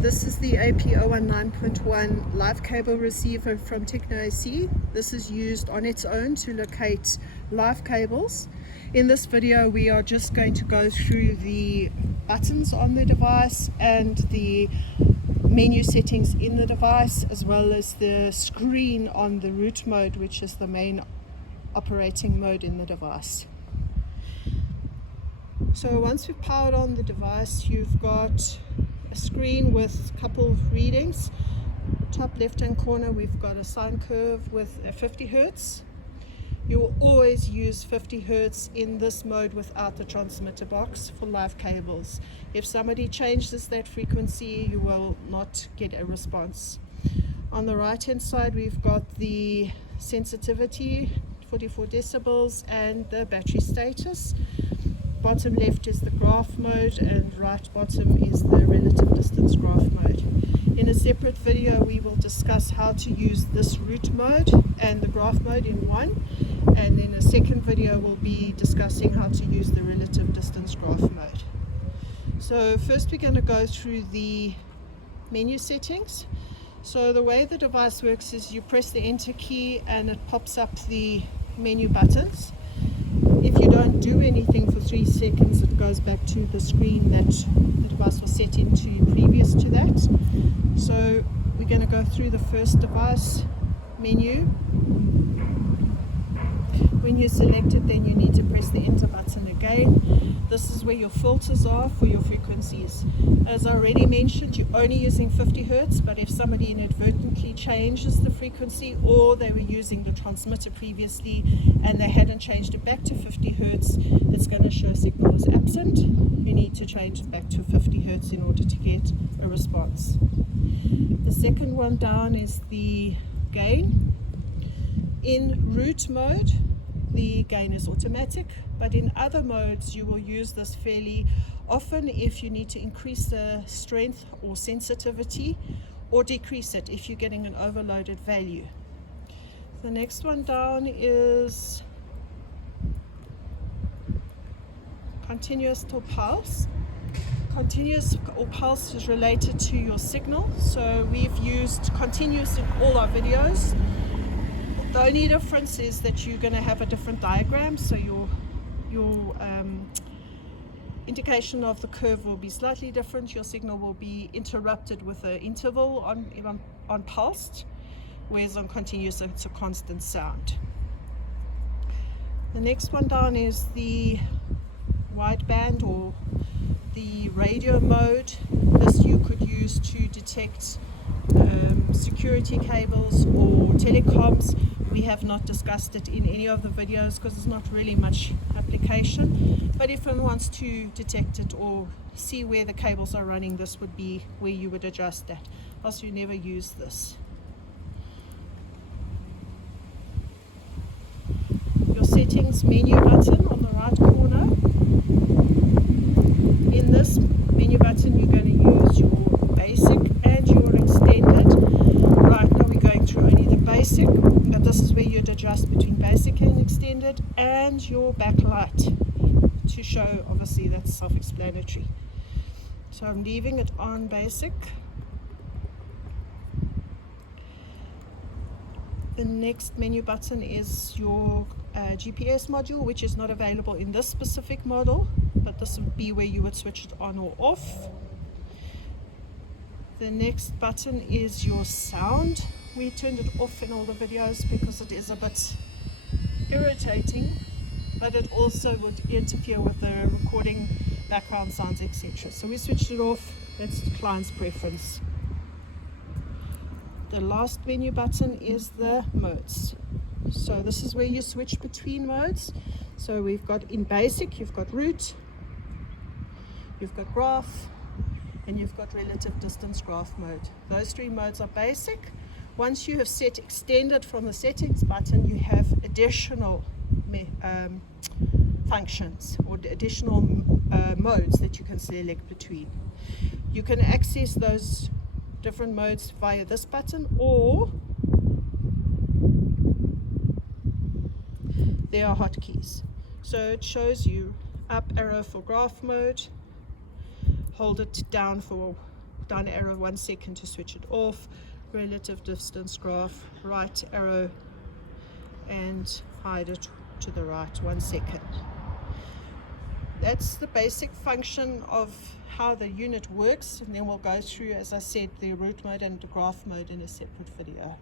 This is the AP019.1 live cable receiver from TechnoAC. This is used on its own to locate live cables. In this video we are just going to go through the buttons on the device and the menu settings in the device, as well as the screen on the root mode, which is the main operating mode in the device. So once we've powered on the device, you've got a screen with a couple of readings. Top left hand corner we've got a sine curve with a 50 Hertz. You will always use 50 Hertz in this mode without the transmitter box for live cables. If somebody changes that frequency, you will not get a response. On the right hand side we've got the sensitivity, 44 decibels, and the battery status. Bottom left is the graph mode and right bottom is the relative distance graph mode. In a separate video we will discuss how to use this root mode and the graph mode in one, and then a second video will be discussing how to use the relative distance graph mode. So first we're going to go through the menu settings. So the way the device works is you press the enter key and it pops up the menu buttons. If you don't do anything for 3 seconds, it goes back to the screen that the device was set into previous to that. So we're going to go through the first device menu. When you select it, then you need to press the enter button again. This is where your filters are for your frequencies. As I already mentioned, you're only using 50 Hertz, but if somebody inadvertently changes the frequency, or they were using the transmitter previously and they hadn't changed it back to 50 Hertz, it's going to show signal is absent. You need to change it back to 50 Hertz in order to get a response. The second one down is the gain. In root mode, the gain is automatic, but in other modes you will use this fairly often if you need to increase the strength or sensitivity, or decrease it if you're getting an overloaded value. The next one down is continuous or pulse. Continuous or pulse is related to your signal, so we've used continuous in all our videos. The only difference is that you're going to have a different diagram, so your indication of the curve will be slightly different. Your signal will be interrupted with an interval on pulsed, whereas on continuous it's a constant sound. The next one down is the wideband or the radio mode. This you could use to detect security cables or telecoms. We have not discussed it in any of the videos because there's not really much application, but if one wants to detect it or see where the cables are running, this would be where you would adjust that, else you never use this. Your settings menu button on the right corner. In this menu button you're going to use your basic and your extended. Right now we're going through only the basic, but this is where you'd adjust between basic and extended, and your backlight to show, obviously that's self-explanatory. So I'm leaving it on basic. The next menu button is your GPS module, which is not available in this specific model, but this would be where you would switch it on or off. The next button is your sound. We turned it off in all the videos because it is a bit irritating, but it also would interfere with the recording background sounds, etc. So we switched it off. That's the client's preference. The last menu button is the modes. So this is where you switch between modes. So we've got in basic, you've got root, you've got graph, and you've got relative distance graph mode. Those 3 modes are basic. Once you have set extended from the settings button, you have additional functions or additional modes that you can select between. You can access those different modes via this button, or there are hotkeys. So it shows you up arrow for graph mode, hold it down for down arrow 1 second to switch it off, relative distance graph, right arrow, and hide it to the right 1 second. That's the basic function of how the unit works, and then we'll go through, as I said, the root mode and the graph mode in a separate video.